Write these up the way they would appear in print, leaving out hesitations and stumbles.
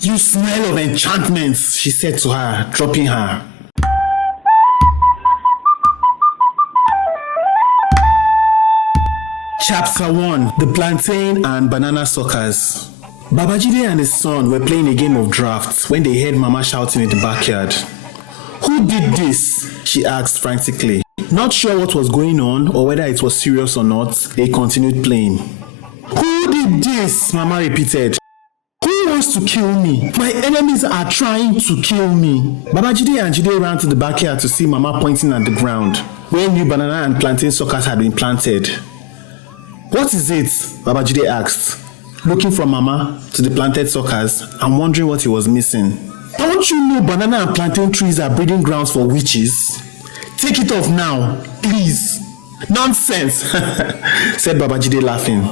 You smell of enchantments, she said to her, dropping her. Chapter 1. The Plantain and Banana Suckers. Babajide and his son were playing a game of drafts when they heard Mama shouting in the backyard. Who did this? She asked frantically. Not sure what was going on or whether it was serious or not, they continued playing. Who did this? Mama repeated. Who wants to kill me? My enemies are trying to kill me. Babajide and Jide ran to the backyard to see Mama pointing at the ground, where new banana and plantain suckers had been planted. What is it? Babajide asked, looking from Mama to the planted suckers and wondering what he was missing. Don't you know banana and plantain trees are breeding grounds for witches? Take it off now, please. Nonsense, said Babajide laughing.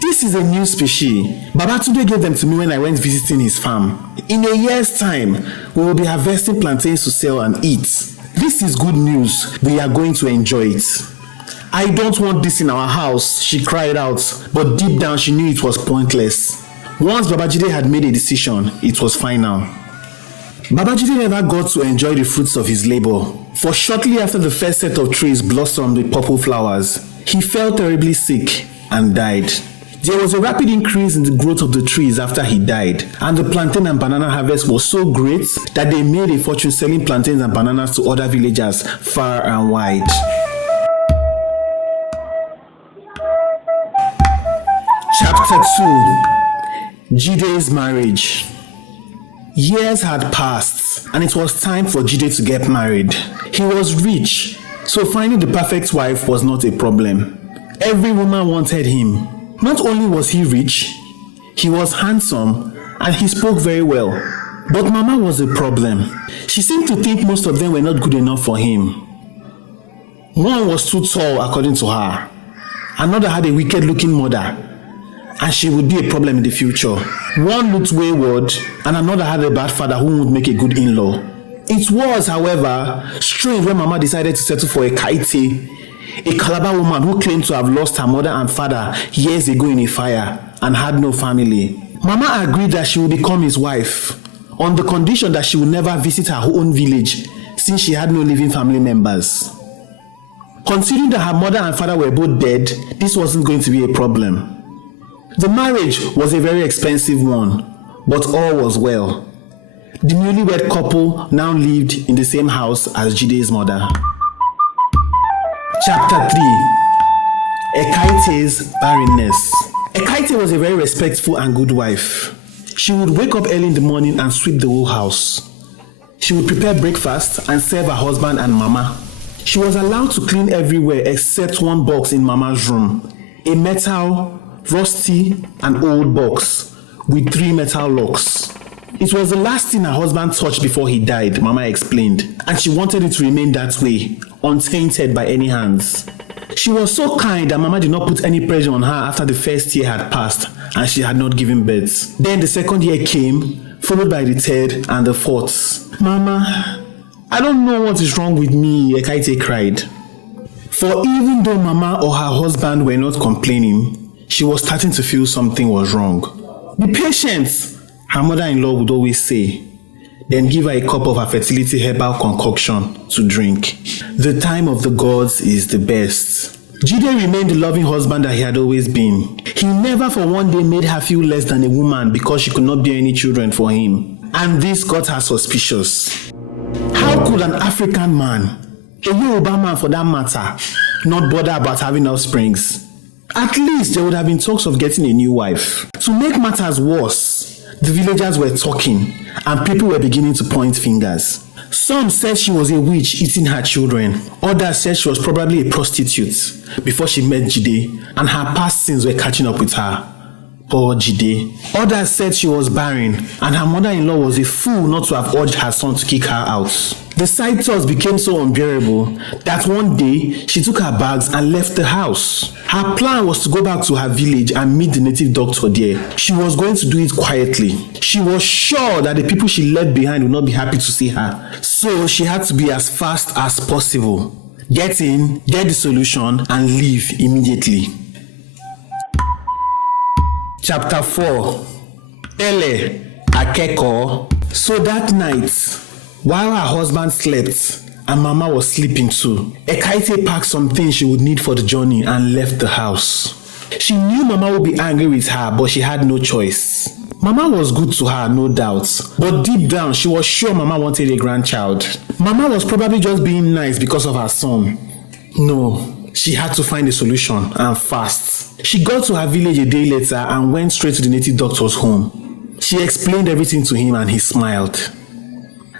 This is a new species. Babatunde gave them to me when I went visiting his farm. In a year's time, we will be harvesting plantains to sell and eat. This is good news. We are going to enjoy it. I don't want this in our house, she cried out, but deep down she knew it was pointless. Once Babajide had made a decision, it was final. Babajide never got to enjoy the fruits of his labor, for shortly after the first set of trees blossomed with purple flowers, he fell terribly sick and died. There was a rapid increase in the growth of the trees after he died, and the plantain and banana harvest was so great that they made a fortune selling plantains and bananas to other villagers far and wide. Chapter 2. Jide's marriage. Years had passed, and it was time for Jide to get married. He was rich, so finding the perfect wife was not a problem. Every woman wanted him. Not only was he rich, he was handsome, and he spoke very well. But Mama was a problem. She seemed to think most of them were not good enough for him. One was too tall, according to her. Another had a wicked-looking mother, and she would be a problem in the future. One looked wayward, and another had a bad father who would make a good in-law. It was, however, strange when Mama decided to settle for a Kaite, a Calabar woman who claimed to have lost her mother and father years ago in a fire and had no family. Mama agreed that she would become his wife, on the condition that she would never visit her own village since she had no living family members. Considering that her mother and father were both dead, this wasn't going to be a problem. The marriage was a very expensive one, but all was well. The newlywed couple now lived in the same house as Jide's mother. Chapter 3. Ekaite's barrenness. Ekaite was a very respectful and good wife. She would wake up early in the morning and sweep the whole house. She would prepare breakfast and serve her husband and Mama. She was allowed to clean everywhere except one box in Mama's room, a metal, rusty and old box with 3 metal locks. It was the last thing her husband touched before he died, Mama explained, and she wanted it to remain that way, untainted by any hands. She was so kind that Mama did not put any pressure on her after the first year had passed and she had not given birth. Then the second year came, followed by the third and the fourth. Mama, I don't know what is wrong with me, Ekaite cried. For even though Mama or her husband were not complaining, she was starting to feel something was wrong. Be patient, her mother-in-law would always say, then give her a cup of her fertility herbal concoction to drink. The time of the gods is the best. Jide remained the loving husband that he had always been. He never for one day made her feel less than a woman because she could not bear any children for him. And this got her suspicious. How could an African man, a Yoruba man for that matter, not bother about having offsprings? At least there would have been talks of getting a new wife. To make matters worse, the villagers were talking and people were beginning to point fingers. Some said she was a witch eating her children. Others said she was probably a prostitute before she met Jide and her past sins were catching up with her. Poor Jide. Others said she was barren and her mother-in-law was a fool not to have urged her son to kick her out. The side thoughts became so unbearable that one day she took her bags and left the house. Her plan was to go back to her village and meet the native doctor there. She was going to do it quietly. She was sure that the people she left behind would not be happy to see her. So she had to be as fast as possible. Get in, get the solution, and leave immediately. Chapter 4. Ele Akeko. So that night, while her husband slept and Mama was sleeping too, Ekaite packed some things she would need for the journey and left the house. She knew Mama would be angry with her, but she had no choice. Mama was good to her, no doubt, but deep down she was sure Mama wanted a grandchild. Mama was probably just being nice because of her son. No, she had to find a solution, and fast. She got to her village a day later and went straight to the native doctor's home. She explained everything to him and he smiled.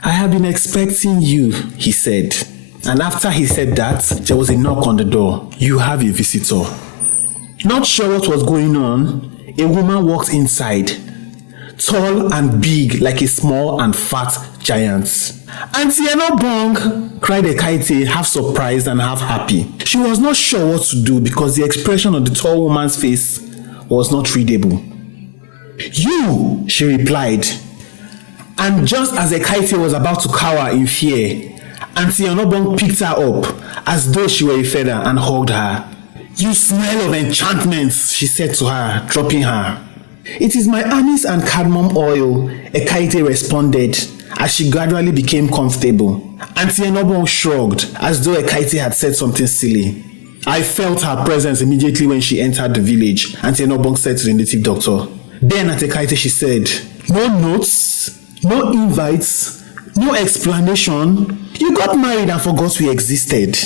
"I have been expecting you," he said. And after he said that, there was a knock on the door. "You have a visitor." Not sure what was going on, a woman walked inside, tall and big like a small and fat giant. "Auntie Enobong," cried Ekaite, half surprised and half happy. She was not sure what to do because the expression on the tall woman's face was not readable. "You," she replied. And just as Ekaite was about to cower in fear, Auntie Enobong picked her up as though she were a feather and hugged her. "You smell of enchantments," she said to her, dropping her. "It is my anise and cardamom oil," Ekaite responded as she gradually became comfortable. Auntie Enobong shrugged as though Ekaite had said something silly. "I felt her presence immediately when she entered the village," Auntie Enobong said to the native doctor. Then at Ekaite she said, "No notes, no invites, no explanation. You got married and forgot we existed."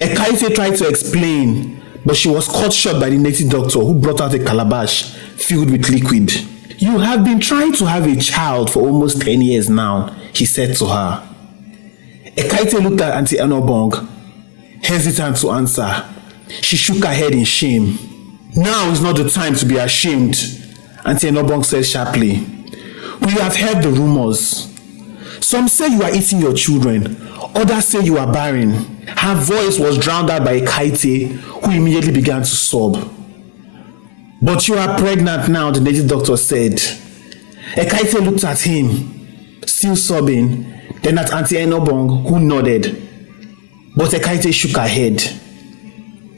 Ekaite tried to explain, but she was cut short by the native doctor who brought out a calabash filled with liquid. "You have been trying to have a child for almost 10 years now," he said to her. Ekaite looked at Auntie Enobong, hesitant to answer. She shook her head in shame. "Now is not the time to be ashamed," Auntie Enobong said sharply. "We have heard the rumors. Some say you are eating your children, others say you are barren." Her voice was drowned out by Ekaite, who immediately began to sob. "But you are pregnant now," the native doctor said. Ekaite looked at him, still sobbing, then at Auntie Enobong, who nodded. But Ekaite shook her head.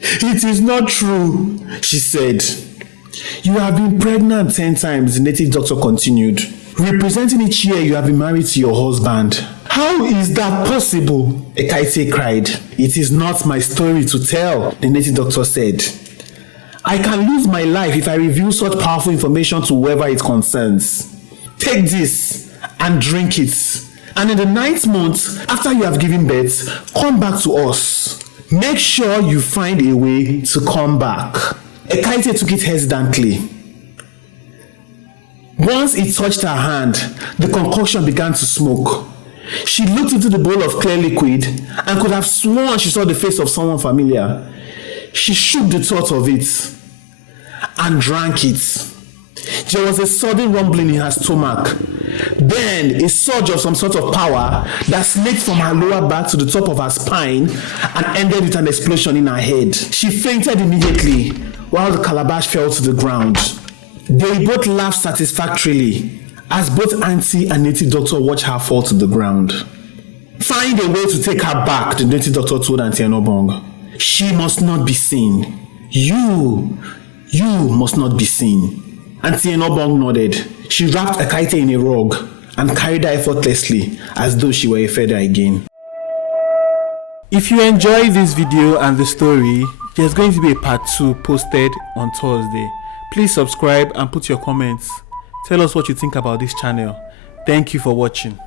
"It is not true," she said. "You have been pregnant 10 times, the native doctor continued. "Representing each year you have been married to your husband." "How is that possible?" Ekaite cried. "It is not my story to tell," the native doctor said. "I can lose my life if I reveal such powerful information to whoever it concerns. Take this and drink it. And in the 9th month, after you have given birth, come back to us. Make sure you find a way to come back." Ekaite took it hesitantly. Once it touched her hand, the concoction began to smoke. She looked into the bowl of clear liquid and could have sworn she saw the face of someone familiar. She shook the thought of it and drank it. There was a sudden rumbling in her stomach. Then a surge of some sort of power that snaked from her lower back to the top of her spine and ended with an explosion in her head. She fainted immediately while the calabash fell to the ground. They both laughed satisfactorily as both Auntie and native doctor watched her fall to the ground. "Find a way to take her back," the native doctor told Auntie Enobong. "She must not be seen. You must not be seen." Auntie Enobong nodded. She wrapped Ekaite in a rug and carried her effortlessly as though she were a feather again. If you enjoyed this video and the story, there's going to be a part 2 posted on Thursday. Please subscribe and put your comments. Tell us what you think about this channel. Thank you for watching.